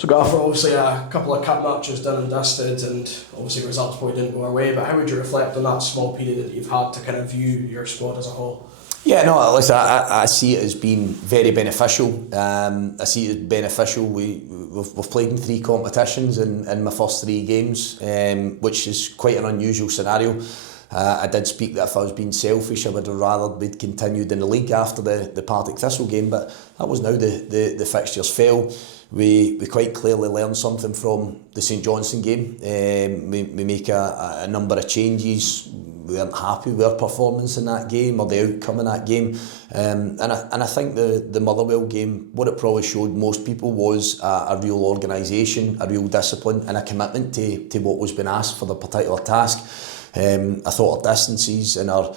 So Gaffer, obviously a couple of cup matches done and dusted, and obviously results probably didn't go our way, but how would you reflect on that small period that you've had to kind of view your squad as a whole? Yeah, no, listen, I see it as being very beneficial. I see it as beneficial. We've played in 3 competitions in my first 3 games, which is quite an unusual scenario. I did speak that if I was being selfish, I would have rather we'd continued in the league after the Partick Thistle game, but that was now the fixtures fell. We quite clearly learned something from the St Johnstone game. We make a number of changes. We weren't happy with our performance in that game or the outcome in that game, and I think the Motherwell game, what it probably showed most people was a real organisation, a real discipline and a commitment to what was being asked for the particular task. I thought our distances and our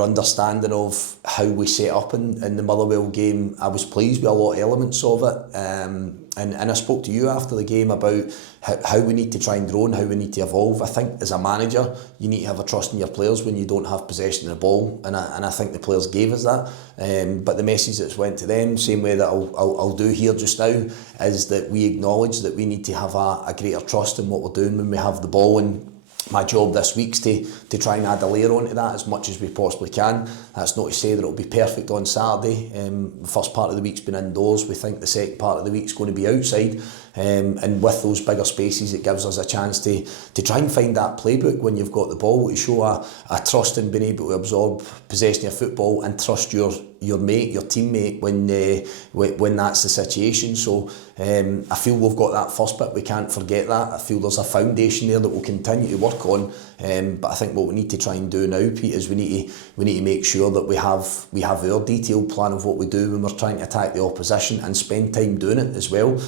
understanding of how we set up in the Motherwell game, I was pleased with a lot of elements of it. And I spoke to you after the game about how we need to try and grow and how we need to evolve. I think as a manager, you need to have a trust in your players when you don't have possession of the ball, and I think the players gave us that. But the message that's went to them, same way that I'll do here just now, is that we acknowledge that we need to have a greater trust in what we're doing when we have the ball. And my job this week's to try and add a layer onto that as much as we possibly can. That's not to say that it'll be perfect on Saturday. The first part of the week's been indoors. We think the second part of the week's going to be outside. And with those bigger spaces, it gives us a chance to try and find that playbook when you've got the ball, to show a trust in being able to absorb possession of football and trust your mate, your teammate when that's the situation. So I feel we've got that first bit, we can't forget that. I feel there's a foundation there that we'll continue to work on, but I think what we need to try and do now, Pete, is we need to make sure that we have our detailed plan of what we do when we're trying to attack the opposition and spend time doing it as well.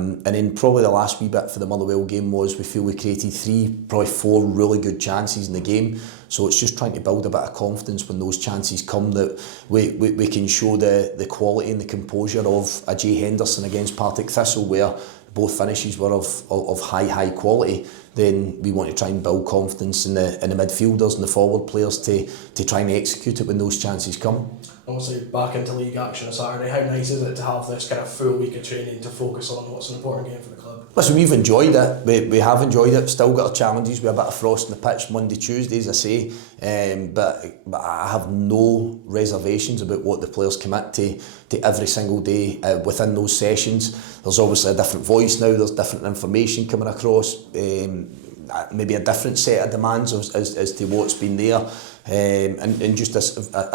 And then probably the last wee bit for the Motherwell game was we feel we created 3, probably 4 really good chances in the game. So it's just trying to build a bit of confidence when those chances come, that we can show the quality and the composure of a Jay Henderson against Partick Thistle, where both finishes were of high quality. Then we want to try and build confidence in the midfielders and the forward players to try and execute it when those chances come. Obviously back into league action on Saturday, how nice is it to have this kind of full week of training to focus on what's an important game for the club? Listen, we've enjoyed it. We have enjoyed it. Still got our challenges with a bit of frost in the pitch Monday, Tuesday, as I say. But I have no reservations about what the players commit to every single day within those sessions. There's obviously a different voice now. There's different information coming across. Maybe a different set of demands as to what's been there. And just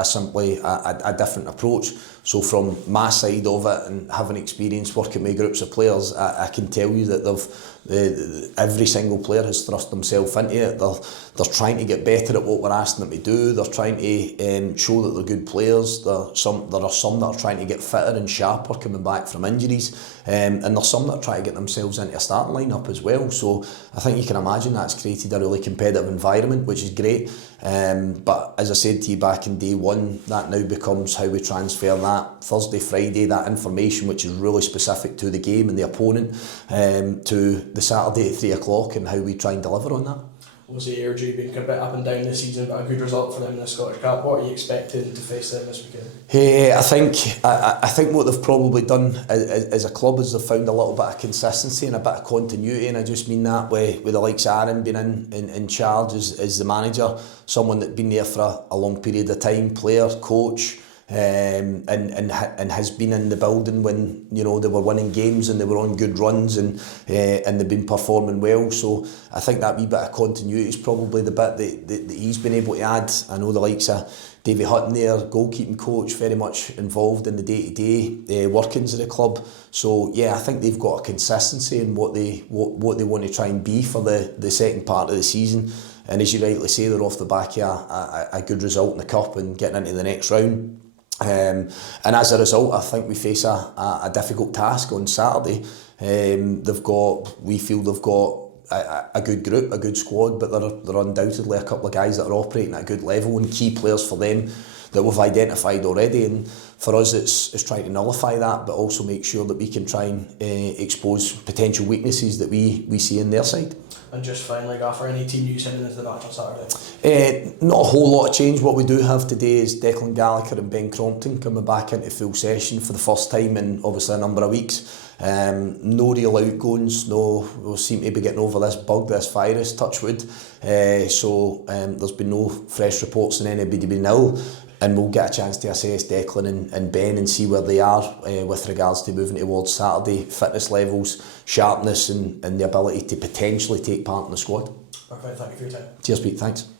simply a different approach. So from my side of it, and having experience working with groups of players, I can tell you that every single player has thrust themselves into it. They're trying to get better at what we're asking them to do. They're trying to show that they're good players. There are some that are trying to get fitter and sharper coming back from injuries, and there's some that are trying to get themselves into a starting lineup as well. So I think you can imagine that's created a really competitive environment, which is great. But as I said to you back in day one, that now becomes how we transfer that Thursday, Friday, that information which is really specific to the game and the opponent, to the Saturday at 3 o'clock, and how we try and deliver on that. Obviously Airdrie been a bit up and down this season, but a good result for them in the Scottish Cup. What are you expecting to face them this weekend? I think what they've probably done as a club is they've found a little bit of consistency and a bit of continuity, and I just mean that with the likes of Aaron being in charge as the manager, someone that's been there for a long period of time, player, coach, and has been in the building when they were winning games and they were on good runs, and they've been performing well. So I think that wee bit of continuity is probably the bit that he's been able to add. I know the likes of Davy Hutton there, goalkeeping coach, very much involved in the day-to-day workings of the club. So yeah, I think they've got a consistency in what they want to try and be for the second part of the season. And as you rightly say, they're off the back of a good result in the cup and getting into the next round. And as a result, I think we face a difficult task on Saturday. We feel they've got a good group, a good squad, but there are undoubtedly a couple of guys that are operating at a good level and key players for them that we've identified already. And for us, it's trying to nullify that, but also make sure that we can try and expose potential weaknesses that we see in their side. And just finally, Gaffer, any team news heading into the match on Saturday? Not a whole lot of change. What we do have today is Declan Gallagher and Ben Crompton coming back into full session for the first time in obviously a number of weeks. No real outgoings, we seem to be getting over this bug, this virus, touch wood. So there's been no fresh reports on anybody being ill, and we'll get a chance to assess Declan and Ben and see where they are with regards to moving towards Saturday, fitness levels, sharpness and the ability to potentially take part in the squad. Perfect, thank you for your time. Cheers, Pete, thanks.